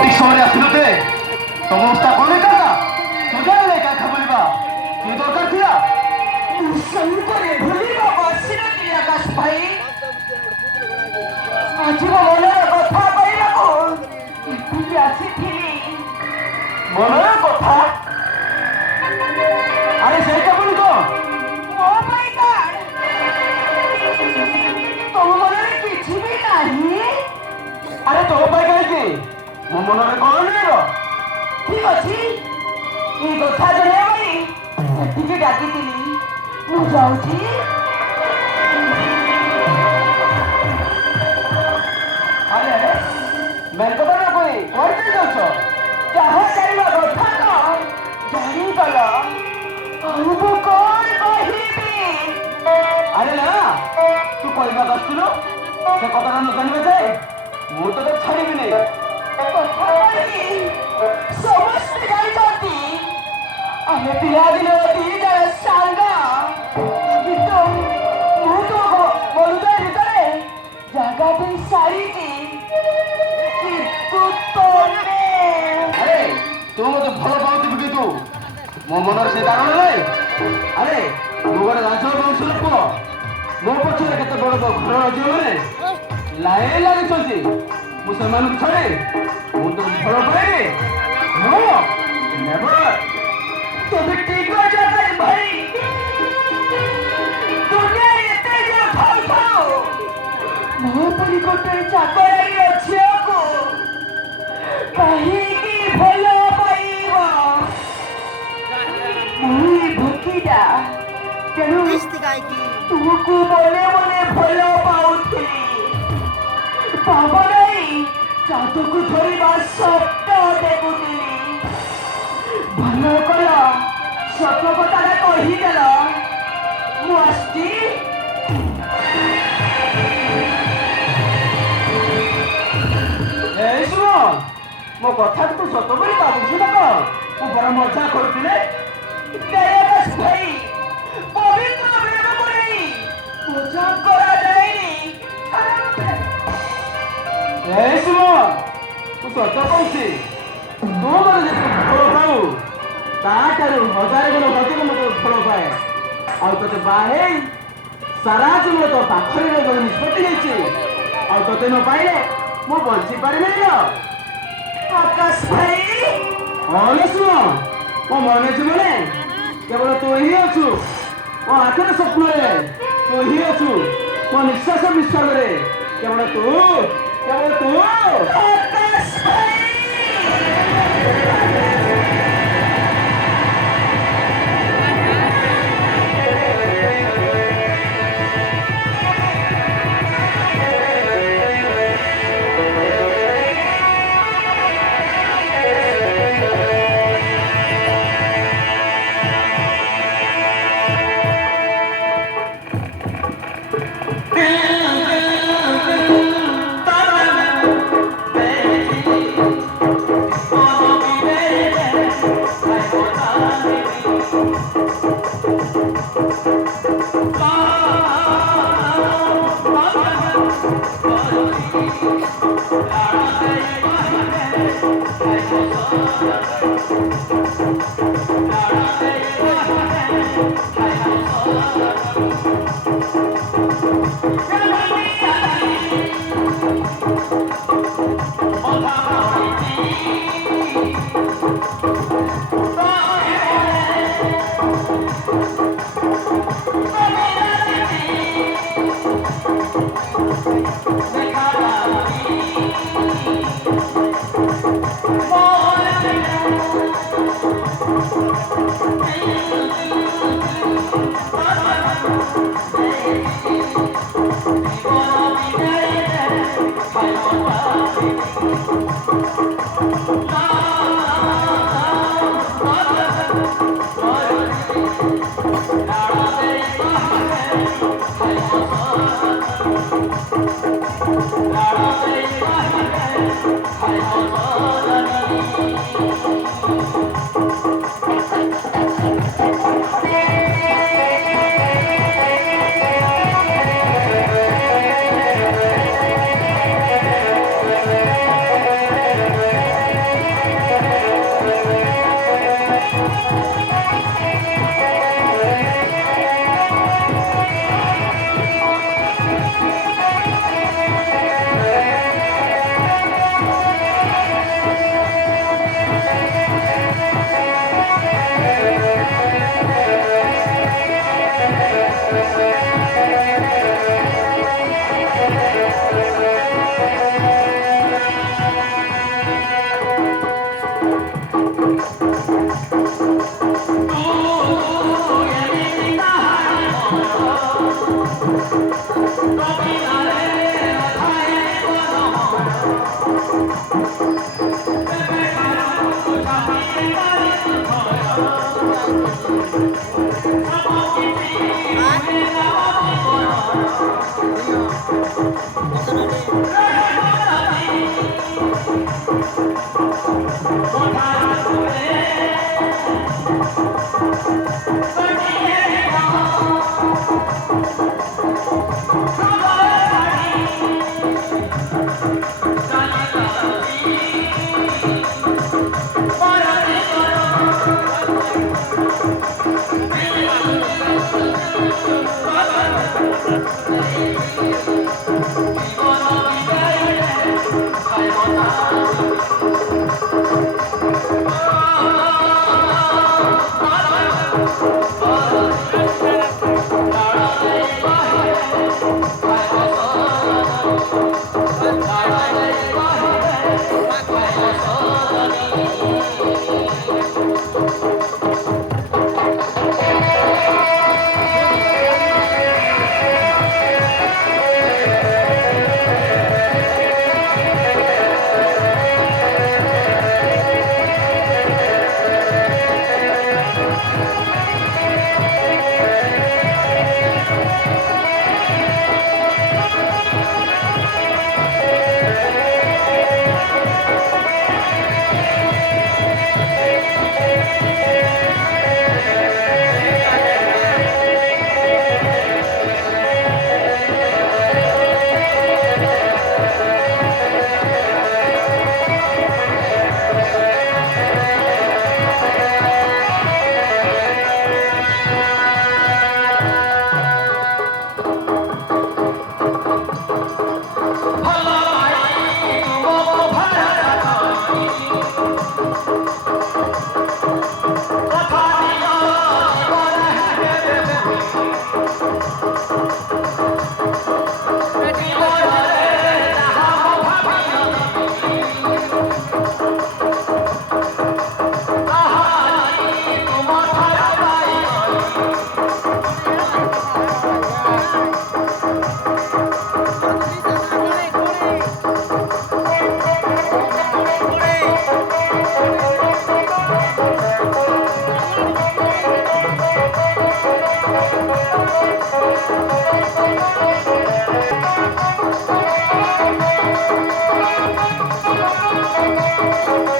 সঠিক সময় আসিলতে সমস্ত কোনে কাকা সুজালে কাকা বলিবা কি দরকার ଥିଲା করে ভুলিবা বসিনা কি আকাশ ভাই আজি মনের কথা কইবাকু এটি আসিଥିଲି মনের কথা আরে সেইটা বলি তো ও মাই গড তোর মনে কিছু भी नहीं আরে তো পাই কাইকি ମୋ ମନରେ କଣ ନେଇର ঠিক ଅଛି এই কথা জানিବା ପାଇଁ ସେଠିକି ଡାକିଥିଲି ମୁଁ ଯାଉଛି ଆରେ ଆରେ ମେନ୍ କଥା ନା କହି କୁଆଡ଼େ ଯାଉଛ ଯାହା ଜାଣିବା କଥା ତ ଜାଣିଗଲ ଆଉ ମୁଁ କଣ କହିବି ଆରେ ନା ତୁ କହିବାକୁ ଆସିଥିଲୁ ସେ କଥାଟା ନ ଜାଣିବେ ଯେ ମୁଁ ତତେ ଛାଡ଼ିବିନି କଥା କହିବି ସମସ୍ତେ ଜାଣିଛନ୍ତି ଆମେ ପିଲାଦିନ ଦି ଜଣ ସାଙ୍ଗ କିନ୍ତୁ ମୁଁ ତ ବଳୁଦା ଭିତରେ ଜାଗା ଦେଇ ସାରିଛି କିନ୍ତୁ ତମେ ଆରେ ତୁ ମୋତେ ଭଲ ପାଉଥିବୁ କି ତୁ ମୋ ମନରେ ସେ କାରଣ ନାହିଁ ଆରେ ମୁଁ ଗୋଟେ ରାଜବଂଶର ପୁଅ ମୋ ପଛରେ କେତେ ବଡ଼ ବଡ଼ ଘରର ଝିଅମାନେ ଲାଇନ ଲାଗିଛନ୍ତି ମୁଁ ସେମାନଙ୍କୁ ଛାଡ଼ି ମୁଁ ତ ଭଲ ପାଇବି ହଁ ନେଭର তুমি ঠিক হয়ে যাবে ভাই দুনিয়ায় এতে যে ভাই পাও ମୋ ପରି ଗୋଟେ ଚାକରାଣୀ ଝିଅକୁ କାହିଁକି ଭଲ ପାଇବ ମୁଁ ଭୋକିଟା ତେଣୁ ତୁମକୁ ମନେ ମନେ ଭଲ ପାଉଥିଲି ବାବା ନାଇଁ ଚାତକୁ ଧରିବା ସ୍ୱପ୍ନ ଦେଖୁଥିଲି ଭଲ କଲ ସତ କଥାଟା କହିଦେଲ ମୁଁ ଆସିଛି এই ଶୁଣ ମୋ କଥାକୁ ତୁ ସତ ବୋଲି ଭାବୁଛୁ ନା କଣ ମୁଁ ବଡ଼ ମଜା କରୁଥିଲେ ଦୟାବାସ ଭାଇ ପବିତ୍ର ପ୍ରେମକୁ ନେଇ ପୂଜା କରାଯାଏନି এই ଶୁଣ ତୁ ସତ କହୁଛି ତୁ ମୋତେ ଯେତେ ଫଳ ପାଉ ତାଠାରୁ ହଜାର ଗୁଣ ଅଧିକ ମୋତେ ଫଳ ପାଏ ଆଉ ତୋତେ ବାହା ହେଇ ସାରା ଜୀବନ ତୋ ପାଖରେ ରହିବାକୁ ନିଷ୍ପତ୍ତି ନେଇଛି ଆଉ ତୋତେ ନ ପାଇଲେ ମୁଁ ବଞ୍ଚି ପାରିବିନି ଆକାଶ ଭାଇ ହଁ ଶୁଣ ମୋ ମନେ ଜୀବନେ କେବଳ ତୁ ହିଁ ଅଛୁ ମୋ ଆଖିର ସ୍ୱପ୍ନରେ ତୁ ହିଁ ଅଛୁ ମୋ ନିଶ୍ୱାସ ବିଶ୍ୱାସରେ କେବଳ ତୁ ଆକାଶ ଭାଇ Thank you.